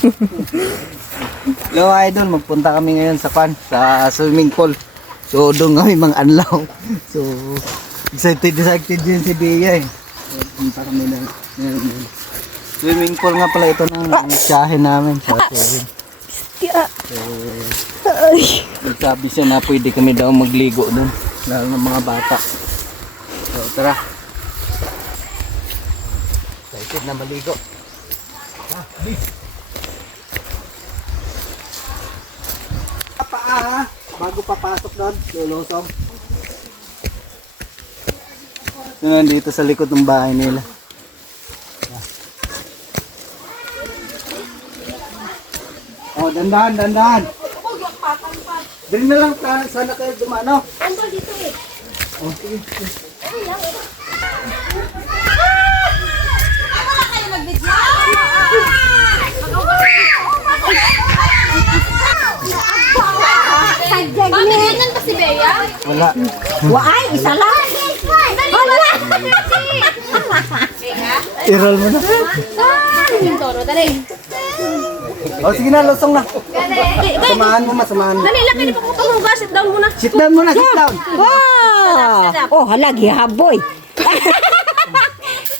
Hello idol, magpunta kami ngayon sa swimming pool. So doon kami anlaw. So excited din si Bea eh. So, punta kami na swimming pool nga pala ito ng tiyahin namin sa swimming. So nagsabi siya na pwede kami daw magligo doon, lalo ng mga bata. So tara. Excited na maligo. Paa ha, bago papasok doon, lulusong. Nandito sa likod ng bahay nila. Oh, dandan. Dali na lang, sana kayo dumano. Andol dito eh. Oh, sige. Wala kayo mag-video. Ganyan pa si Bea? Wala. Waay, isa lang. Wala. Iral mo na. Toro, dali. Oh, sige na, lusong na. Samahan mo. Dali, laki na pagkutuluga. Sit down muna. Sit down muna, sit down. Wow! Oh, hala, gihaboy.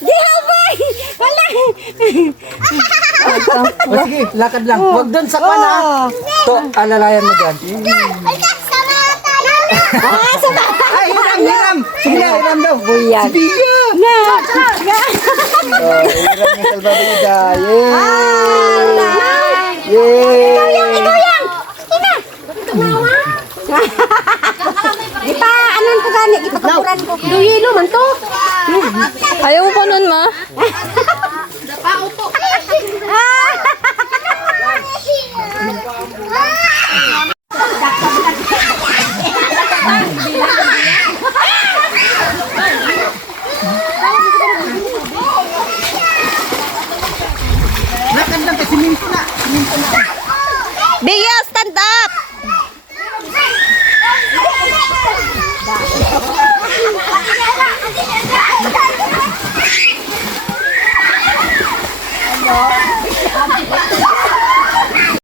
Gihaboy! Wala. Oh, sige, lakad lang. Huwag doon sa kwan ha. To, alalayan mo dyan. Ay, hiram. Sige na, hiram daw. Buyan. Si Bea. Na. Oh, hiram yung salbabida. Yay! Ikaw yan. Ina. Ipa, anon ko gani, ipakapuran ko. Duyilo man to. Ayaw mo pa nun, ma? Lakad lang kasi minto na.